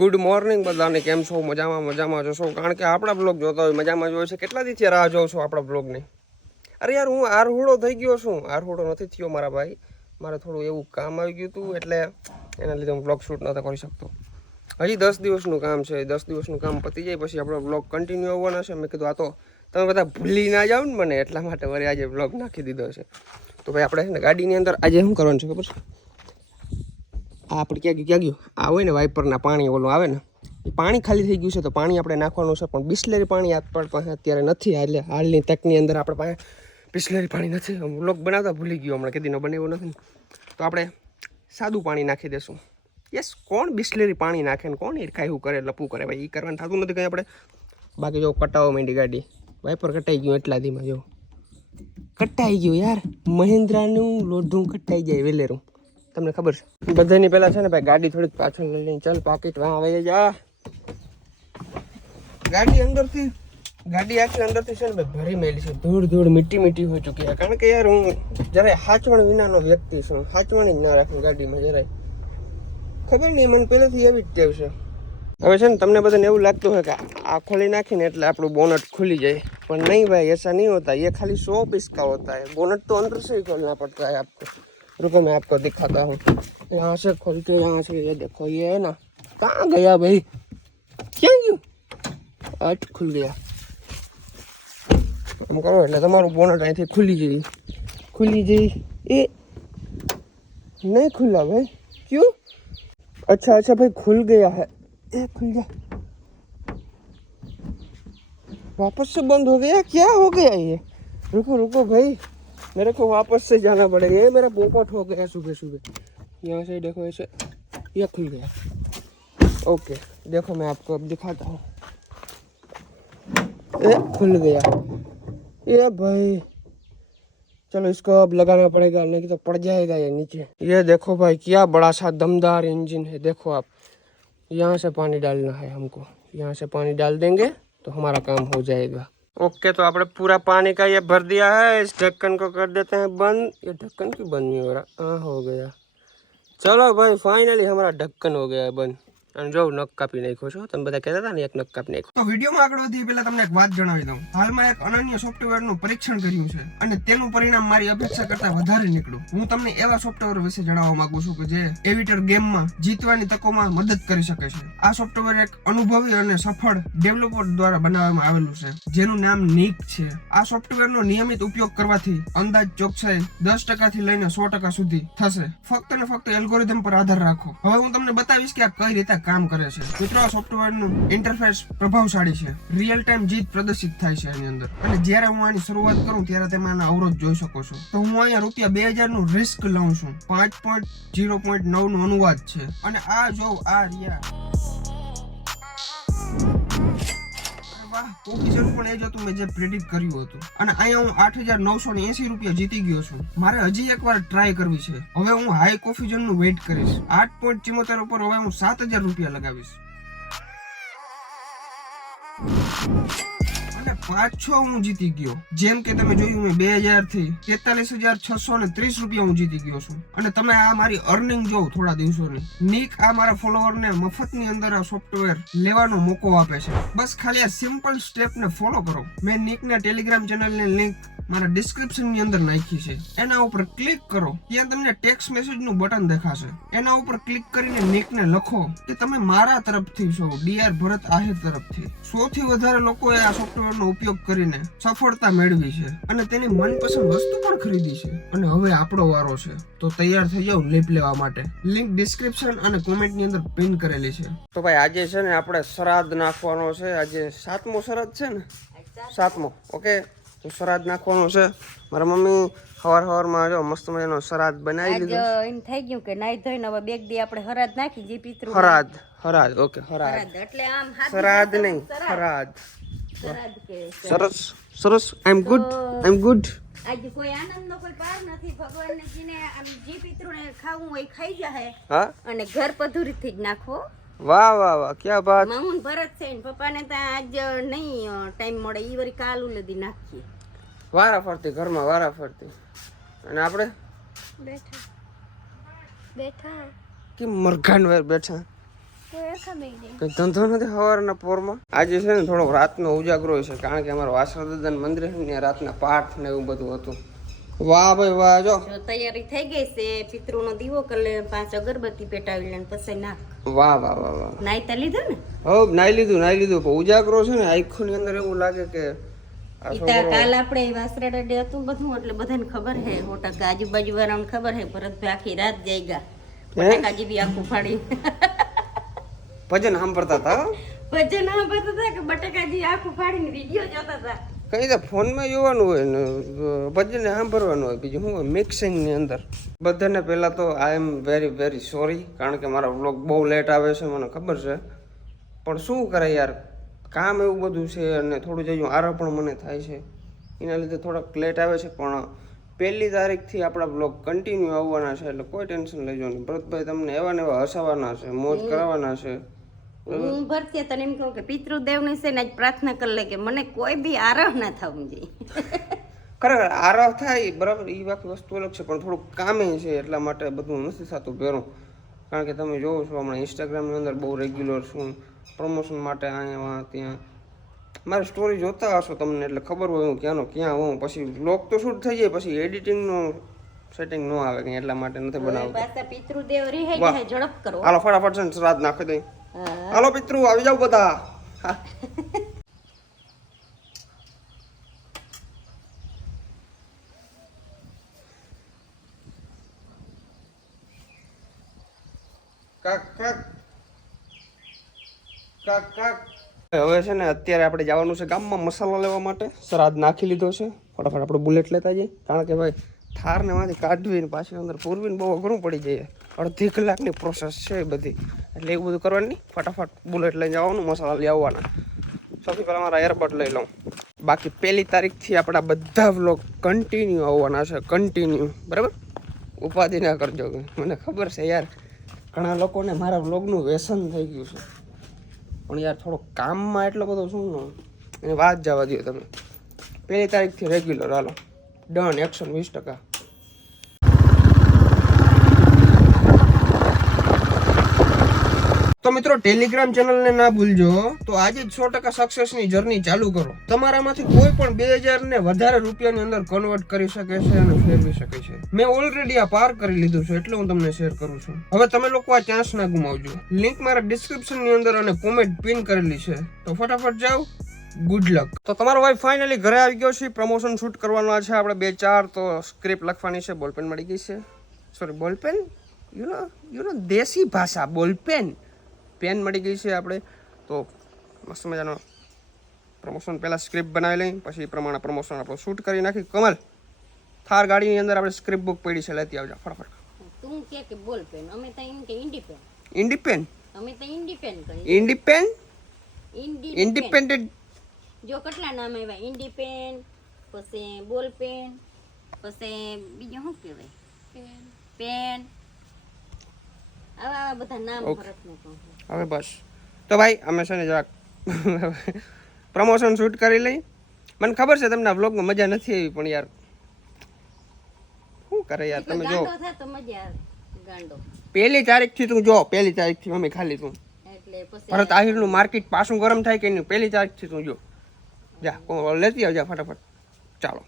Good morning બધાને, કેમ છો? મજામાં મજામાં જોશો કારણ કે આપણા બ્લોગ જોતા હોય, મજામાં જોયો છે. કેટલા દિવસથી રાહ જોઉં છું આપણા બ્લોગની અરે યાર, હું આરહુડો થઈ ગયો છું. આરહુડો નથી થયો મારા ભાઈ. મારે થોડું એવું કામ આવી ગયું હતું, એટલે એના લીધે હું બ્લોગ શૂટ નહોતો કરી શકતો. હજી દસ દિવસનું કામ છે. દસ દિવસનું કામ પતી જાય, પછી આપણો બ્લોગ કન્ટિન્યુ આવવાના છે. મેં કીધું, આ તો તમે બધા ભૂલી ના જાઓ ને મને. એટલા માટે વળી આજે બ્લોગ નાખી દીધો છે. તો ભાઈ, આપણે છે ને ગાડીની અંદર આજે શું કરવાનું છે ખબર છે? આ આપણે ક્યાં ગયું ક્યાં ગયું. આ હોય ને વાઇપરના પાણી ઓલું આવે ને, એ પાણી ખાલી થઈ ગયું છે તો પાણી આપણે નાખવાનું છે, પણ બિસ્લેરી પાણી આપણા પાસે અત્યારે નથી. એટલે હાલની તકની અંદર આપણે પાસે બિસ્લેરી પાણી નથી. લોક બનાવતા ભૂલી ગયો હમણાં, કદી બને નથી તો આપણે સાદું પાણી નાખી દેશું. યસ, કોણ બિસ્લેરી પાણી નાખે ને કોણ ઈરખાયું કરે, લપું કરે? ભાઈ એ કરવાનું થતું નથી કંઈ આપણે. બાકી જો કટાવો માંડી ગાડી. વાઇપર કટાઈ ગયું એટલા ધીમાં જો. કટાઈ ગયું યાર. મહિન્દ્રાનું લોઢું કટાઈ જાય વેલેરું. તમને ખબર છે બધાની પહેલા છે ને ભાઈ ગાડી થોડીક પાછળ લઈ લઈને ચાલ પાકીટ વાં આવે જા ગાડી અંદરથી ગાડી આખી અંદરથી છે ને ભાઈ ભરી મેલી છે ધૂળ ધૂળ મીઠી મીઠી હોય ચૂકી છે કારણ કે યાર હું જરાય હાચવણ વિનાનો વ્યક્તિ છું હાચવણી જ ના રાખું ગાડીમાં જરાય ખબર નહીં મને પહેલેથી એવી જ ટેવ છે હવે છે ને તમને બધાને એવું લાગતું હોય કે આ ખોલી નાખીને એટલે આપણું બોનટ ખુલી જાય પણ નહીં ભાઈ ऐसा नहीं होता ये खाली सौ पीस का होता है बोनट तो अंदर से ही खोलना पड़ता है आपको रुको, मैं आपको दिखाता हूँ। यहाँ से खोल के यहाँ से ये देखो, ये है ना, कहाँ गया भाई? क्या, क्यों? અટ ખુલી ગયા આમ કરો એટલે તમારું બોનટ અહીંથી ખુલી જઈ ખુલી જઈ એ નહીં ખુલ્લા ભાઈ. ક્યું? અચ્છા અચ્છા, ભાઈ, ખુલ ગયા હે. એ ખુલ ગયા. वापस से बंद हो गया क्या हो गया ये रुको रुको भाई मेरे को वापस से जाना पड़ेगा। ये मेरा पोपट हो गया सुबह सुबह। यहाँ से देखो, ऐसे ये खुल गया। ओके, देखो मैं आपको अब दिखाता हूँ। ये खुल गया। ये भाई, चलो इसको अब लगाना पड़ेगा, नहीं तो पड़ जाएगा ये नीचे। ये देखो भाई, क्या बड़ा सा दमदार इंजन है, देखो आप। यहाँ से पानी डालना है हमको। यहाँ से पानी डाल देंगे तो हमारा काम हो जाएगा। ओके तो आपने पूरा पानी का ये भर दिया है इस ढक्कन को कर देते हैं बंद ये ढक्कन क्यों बंद नहीं हो रहा हाँ हो गया चलो भाई फाइनली हमारा ढक्कन हो गया है बंद અને જો નખ કાપી નાખ્યો છો, તમે બધા કહેતા હતા ને, એક નખ કાપી નાખ્યો. તો વિડીયોમાં આગળ વધીએ, પહેલા તમને એક વાત જણાવી દઉં. હાલમાં એક અનન્ય સોફ્ટવેરનું પરીક્ષણ કર્યું છે અને તેનું પરિણામ મારી અપેક્ષા કરતા વધારે નીકળ્યું. હું તમને એવા સોફ્ટવેર વિશે જણાવવા માંગુ છું કે જે એવિટર ગેમમાં જીતવાની તકોમાં મદદ કરી શકે છે. આ સોફ્ટવેર એક અનુભવી અને સફળ ડેવલપર દ્વારા બનાવવામાં આવેલું છે, જેનું નામ નીક છે. આ સોફ્ટવેરનો નિયમિત ઉપયોગ કરવાથી અંદાજ ચોકસાઈ દસ ટકાથી લઈને સો ટકા સુધી થશે. ફક્ત ને ફક્ત એલ્ગોરિધમ પર આધાર રાખો. હવે હું તમને બતાવીશ કે આ કઈ રીતે કામ કરે છે. મિત્રો આ સોફ્ટવેરનું ઇન્ટરફેસ પ્રભાવશાળી છે. રિયલ ટાઈમ જીત પ્રદર્શિત થાય છે એની અંદર. અને જ્યારે હું આની શરૂઆત કરું ત્યારે તમે આના અવરોધ જોઈ શકો છો. તો હું અહીંયા રૂપિયા બે હજારનું રિસ્ક લઉં છું. પાંચ પોઈન્ટ જીરો પોઈન્ટ નવ નો અનુવાદ છે. અને આ જો આ રિયા કોફીઝન પણ એ જ હતું મેં જે પ્રેડિક્ટ કર્યું હતું. અને અહીંયા હું આઠ હજાર નવસો ને એસી રૂપિયા જીતી ગયો છું. મારે હજી એકવાર ટ્રાય કરવી છે. હવે હું હાઈ કોફીઝનનું વેઇટ કરીશ. આઠ પોઈન્ટ ચિમોતેર ઉપર હવે હું સાત હજાર રૂપિયા લગાવીશ. પાછો હું જીતી ગયો. જેમ કે તમે જોયું મેં બે હજારથી તેતાલીસ હજાર છસો ને ત્રીસ રૂપિયા હું જીતી ગયો છું. અને તમે આ મારી અર્નિંગ જોવો થોડા દિવસોની. નીક આ મારા ફોલોવરને ને મફતની અંદર આ સોફ્ટવેર લેવાનો મોકો આપે છે. બસ ખાલી આ સિમ્પલ સ્ટેપ ને ફોલો કરો. મેં નીક ના ટેલિગ્રામ ચેનલની લિંક મારા ડિસ્ક્રિપ્શનની અંદર નાખી છે. એના ઉપર ક્લિક કરો. ત્યાં તમને ટેક્સ્ટ મેસેજનું બટન દેખાશે. એના ઉપર ક્લિક કરીને નિકને લખો કે તમે મારા તરફથી છો ડીઆર ભરત આહિર તરફથી. સૌથી વધારે લોકોએ આ સોફ્ટવેરનો ઉપયોગ કરીને સફળતા મેળવી છે અને તેની મનપસંદ વસ્તુ પણ ખરીદી છે. અને હવે આપણો વારો છે. તો તૈયાર થઈ જાવ લીપ લેવા માટે. લિંક ડિસ્ક્રિપ્શન અને કોમેન્ટની અંદર પિન કરેલી છે. તો ભાઈ આજે છે ને આપણે શ્રાદ્ધ નાખવાનો છે. આજે સાતમો શરદ છે ને? સાતમો. ઓકે તો શ્રાદ્ધ નાખવાનો છે. મારા મમ્મી સવાર સવારમાં જો મસ્ત મજાનો સરાદ બનાવી લીધો. એમ થઈ ગયું કે નાઈ ધોઈને હવે બેગ દી આપણે હરાદ નાખી જે પિતૃ હરાદ હરાદ ઓકે હરાદ. એટલે આમ સરાદ નહીં હરાદ. સરસ સરસ. આઈ એમ ગુડ આઈ એમ ગુડ આજે કોઈ આનંદનો કોઈ પાર નથી. ભગવાનને જીને આમ જે પિતૃને ખાવું હોય ખાઈ જાય હા? અને ઘર પધુરીથી જ નાખો. વાહ વાહ વાહ ક્યાં બાત મામુન ભરત છે ને પપ્પાને ત્યાં આજ નહીં ટાઈમ મળે ઈ વરી કાલ ઉલેદી નાખીએ. વારા ફરતી ઘરમાં વારા ફરતી અને આપણે? બેઠા. બેઠા. કે મરઘાન વાર બેઠા? કઈ ધંધો નથી સવારના પોરમાં? આજે છે ને થોડો રાતનો ઉજાગરો છે કારણ કે અમારો વાસણ દાદા મંદિર છે ને રાતના પાઠ ને એવું બધું હતું. વાહ ભાઈ વાહ જો. તૈયારી થઈ ગઈ છે પિતૃનો દીવો કરી લે પાંચ અગરબત્તી પેટાવી લે પછી નાખ. વાહ વાહ વાહ વાહ. નાઈ તો લીધું ને? હવ નાઈ લીધું નાઈ લીધું. પણ ઉજાગરો છે ને આખો ની અંદર એવું લાગે કે ઈતા કાલ આપણે વાસરડા ડે હતું બધું એટલે બધાને ખબર હે. ટકા આજુબાજુ વાળાને ખબર હે ભરતભાઈ આખી રાત જાગ્યા બટાકાજી બી આખું ફાડી. ભજન સાંભળતા હતા? ભજન સાંભળતા હતા કે બટાકાજી આખું ફાડીને વીડિયો જોતા હતા? કઈ તો ફોનમાં જોવાનું હોય ને ભજન સાંભળવાનું હોય. બીજું શું મિક્સિંગની મિક્સિંગની અંદર. બધાને પહેલાં તો I am very very sorry કારણ કે મારા વ્લોગ બહુ લેટ આવે છે મને ખબર છે. પણ શું કરે યાર? કામ એવું બધું છે અને થોડું જયું આરા પણ મને થાય છે. એના લીધે થોડાક લેટ આવે છે પણ પહેલી તારીખથી આપણા બ્લોગ કન્ટિન્યુ આવવાના છે એટલે કોઈ ટેન્શન લેજો નહીં. ભરતભાઈ તમને એવા ને એવા હસાવાના છે મોજ કરાવવાના છે. હું ભરતી તને એમ કહું કે પિતૃદેવની છે ને આજ પ્રાર્થના કરી લે કે મને કોઈ બી આરહ ના થવું જોઈએ ખરેખર આરામ થાય બરાબર એ બાકી વસ્તુ અલગ છે પણ થોડુંક કામે છે એટલા માટે બધું નથી થતું પહેરું કારણ કે તમે જોવો છો હમણાં ઇન્સ્ટાગ્રામની અંદર બહુ રેગ્યુલર છું પ્રમોશન માટે અહીંયા ત્યાં. મારી સ્ટોરી જોતા હશો તમને એટલે ખબર હોય હું ક્યાંનો ક્યાં હું પછી બ્લોગ તો શૂટ થઈ જાય પછી એડિટિંગનું સેટિંગ ન આવે કંઈ એટલા માટે નથી જાય ઝડપ કરો. હાલો ફટાફટ છે શ્રાદ્ધ નાખી દઈ. હાલો પિતૃ, આવી જાવ બધા. હવે છે ને અત્યારે આપણે જવાનું છે ગામમાં મસાલા લેવા માટે. શ્રાદ્ધ નાખી લીધો છે. ફટાફટ આપણે બુલેટ લેતા જઈએ. કારણ કે ભાઈ થારને માંથી કાઢવી ને પાછી અંદર પૂરવીને બહુ અઘરું પડી જાય. અડધી કલાકની પ્રોસેસ છે એ બધી. એટલે એવું બધું કરવાની ફટાફટ બુલેટ લઈને જવાનું, મસાલા લઈ આવવાના. સૌથી પહેલાં મારા એરબડ લઈ લઉં. બાકી પહેલી તારીખથી આપણા બધા વ્લોગ કન્ટિન્યુ આવવાના છે કન્ટિન્યુ બરાબર? ઉપાધિ ના કરજો મને ખબર છે યાર, ઘણા લોકોને મારા વ્લોગનું વ્યસન થઈ ગયું છે. પણ યાર થોડો કામમાં એટલો બધો શું ન એની વાત જવા દો તમે. પહેલી તારીખથી રેગ્યુલર હાલો. ડન એકસો વીસ ટકા. તો મિત્રો ટેલિગ્રામ ચેનલને ના ભૂલજો તો આજે જ સો ટકા સક્સેસની જર્ની ચાલુ કરો. તમારામાંથી કોઈ પણ બે હજારને વધારે રૂપિયાની અંદર કન્વર્ટ કરી શકે છે અને ફેરવી શકે છે. મેં ઓલરેડી આ પાર કરી લીધું છે, એટલે હું તમને શેર કરું છું. હવે તમે લોકો આ ચાન્સ ના ગુમાવજો. લિંક મારા ડિસ્ક્રિપ્શનની અંદર અને કોમેન્ટ પિન કરેલી છે. તો ફટાફટ જાઓ. ગુડ લક તો તમારો ભાઈ ફાઇનલી ઘરે આવી ગયો છે. પ્રમોશન શૂટ કરવાનો છે આપણે બે ચાર, તો સ્ક્રિપ્ટ લખવાની છે. બોલપેન મળી ગઈ છે. Sorry ball pen you know you know દેશી ભાષા બોલપેન પેન મળી ગઈ છે આપણે. તો મસ્ત મજાનો પ્રમોશન પહેલાં સ્ક્રિપ્ટ બનાવી લઈ પછી એ પ્રમાણે પ્રમોશન આપણે શૂટ કરી નાખી. કમલ થાર ગાડીની અંદર આપણે સ્ક્રિપ્ટ બુક પડી છે. લેતી આવજો ફટાફટ. તું કે કે બોલ પેન? અમે તો એમ કે ઇન્ડિપેન ઇન્ડિપેન અમે તો ઇન્ડિપેન કહી ઇન્ડિપેન ઇન્ડી ઇન્ડિપેન્ડન્ટ જો કેટલા નામ આવ્યા? ઇન્ડિપેન પછી બોલ પેન પછી બીજું શું કહેવાય? પેન આવા આવા બધા નામ ભરતનું હવે બસ. તો ભાઈ અમે છે ને જરાક પ્રમોશન શૂટ કરી લઈ. મને ખબર છે તમને વ્લોગમાં મજા નથી આવી પણ યાર શું કરે યાર તમે જો. પહેલી તારીખ તારીખથી તું જો પહેલી તારીખથી મમ્મી ખાલી તું. ભરત આહિર આહિરનું માર્કેટ પાછું ગરમ થાય કે નહીં પહેલી તારીખથી તું જો. જા લેતી આવજા ફટાફટ. ચાલો.